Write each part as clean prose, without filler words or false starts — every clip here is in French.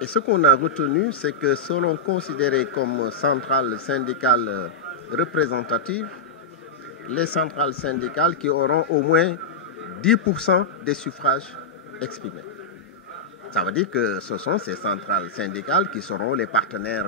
Et ce qu'on a retenu, c'est que seront considérées comme centrales syndicales représentatives les centrales syndicales qui auront au moins 10% des suffrages exprimés. Ça veut dire que ce sont ces centrales syndicales qui seront les partenaires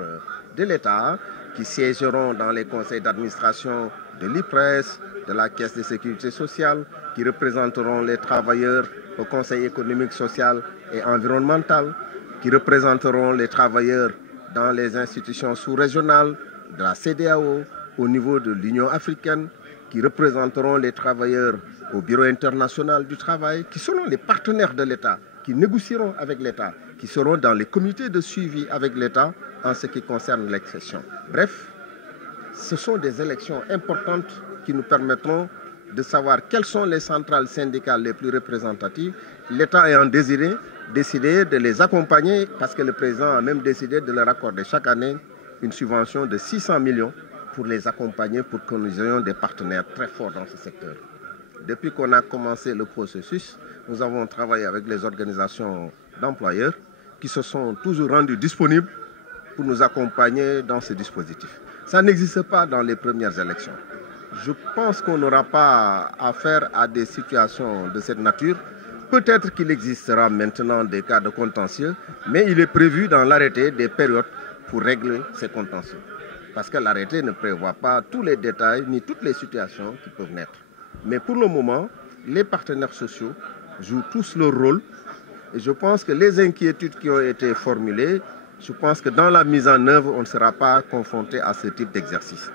de l'État, qui siégeront dans les conseils d'administration de l'IPRES, de la Caisse de sécurité sociale, qui représenteront les travailleurs au Conseil économique, social et environnemental, qui représenteront les travailleurs dans les institutions sous-régionales, de la CEDEAO, au niveau de l'Union africaine, qui représenteront les travailleurs au Bureau international du travail, qui seront les partenaires de l'État, qui négocieront avec l'État, qui seront dans les comités de suivi avec l'État en ce qui concerne l'expression. Bref, ce sont des élections importantes qui nous permettront de savoir quelles sont les centrales syndicales les plus représentatives. L'État ayant décidé de les accompagner parce que le président a même décidé de leur accorder chaque année une subvention de 600 millions pour les accompagner, pour que nous ayons des partenaires très forts dans ce secteur. Depuis qu'on a commencé le processus, nous avons travaillé avec les organisations d'employeurs qui se sont toujours rendues disponibles pour nous accompagner dans ce dispositif. Ça n'existe pas dans les premières élections. Je pense qu'on n'aura pas affaire à des situations de cette nature. Peut-être qu'il existera maintenant des cas de contentieux, mais il est prévu dans l'arrêté des périodes pour régler ces contentieux. Parce que l'arrêté ne prévoit pas tous les détails ni toutes les situations qui peuvent naître. Mais pour le moment, les partenaires sociaux jouent tous leur rôle. Et je pense que les inquiétudes qui ont été formulées, je pense que dans la mise en œuvre, on ne sera pas confronté à ce type d'exercice.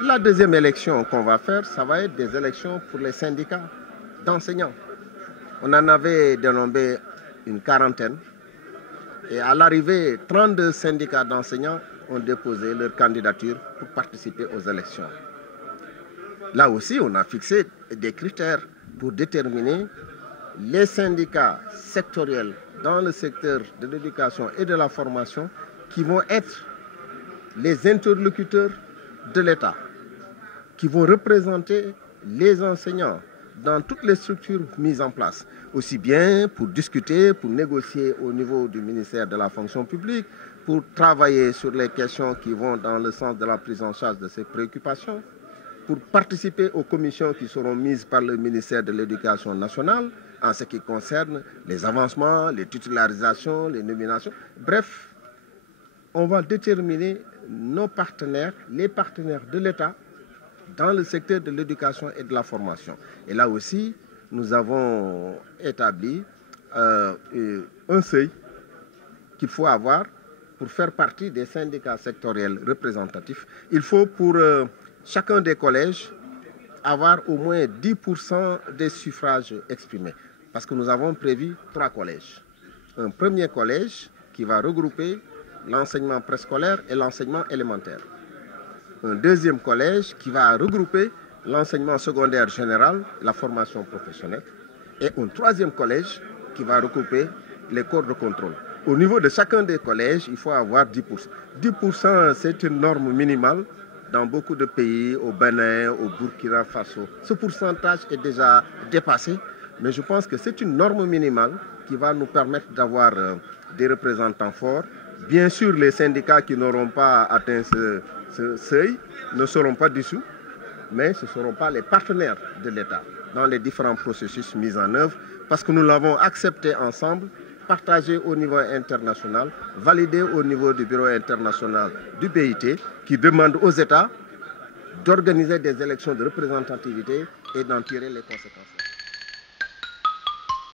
La deuxième élection qu'on va faire, ça va être des élections pour les syndicats d'enseignants. On en avait dénommé une quarantaine. Et à l'arrivée, 32 syndicats d'enseignants ont déposé leur candidature pour participer aux élections. Là aussi, on a fixé des critères pour déterminer les syndicats sectoriels dans le secteur de l'éducation et de la formation qui vont être les interlocuteurs de l'État, qui vont représenter les enseignants dans toutes les structures mises en place, aussi bien pour discuter, pour négocier au niveau du ministère de la fonction publique, pour travailler sur les questions qui vont dans le sens de la prise en charge de ces préoccupations, pour participer aux commissions qui seront mises par le ministère de l'Éducation nationale en ce qui concerne les avancements, les titularisations, les nominations. Bref, on va déterminer nos partenaires, les partenaires de l'État dans le secteur de l'éducation et de la formation. Et là aussi, nous avons établi un seuil qu'il faut avoir pour faire partie des syndicats sectoriels représentatifs. Il faut pour chacun des collèges avoir au moins 10% des suffrages exprimés. Parce que nous avons prévu 3 collèges. Un premier collège qui va regrouper l'enseignement préscolaire et l'enseignement élémentaire. Un deuxième collège qui va regrouper l'enseignement secondaire général, la formation professionnelle. Et un troisième collège qui va regrouper les corps de contrôle. Au niveau de chacun des collèges, il faut avoir 10%. 10%, c'est une norme minimale dans beaucoup de pays, au Bénin, au Burkina Faso. Ce pourcentage est déjà dépassé, mais je pense que c'est une norme minimale qui va nous permettre d'avoir des représentants forts. Bien sûr, les syndicats qui n'auront pas atteint ce seuil ne seront pas dissous, mais ce ne seront pas les partenaires de l'État dans les différents processus mis en œuvre, parce que nous l'avons accepté ensemble, partagé au niveau international, validé au niveau du Bureau international du BIT, qui demande aux États d'organiser des élections de représentativité et d'en tirer les conséquences.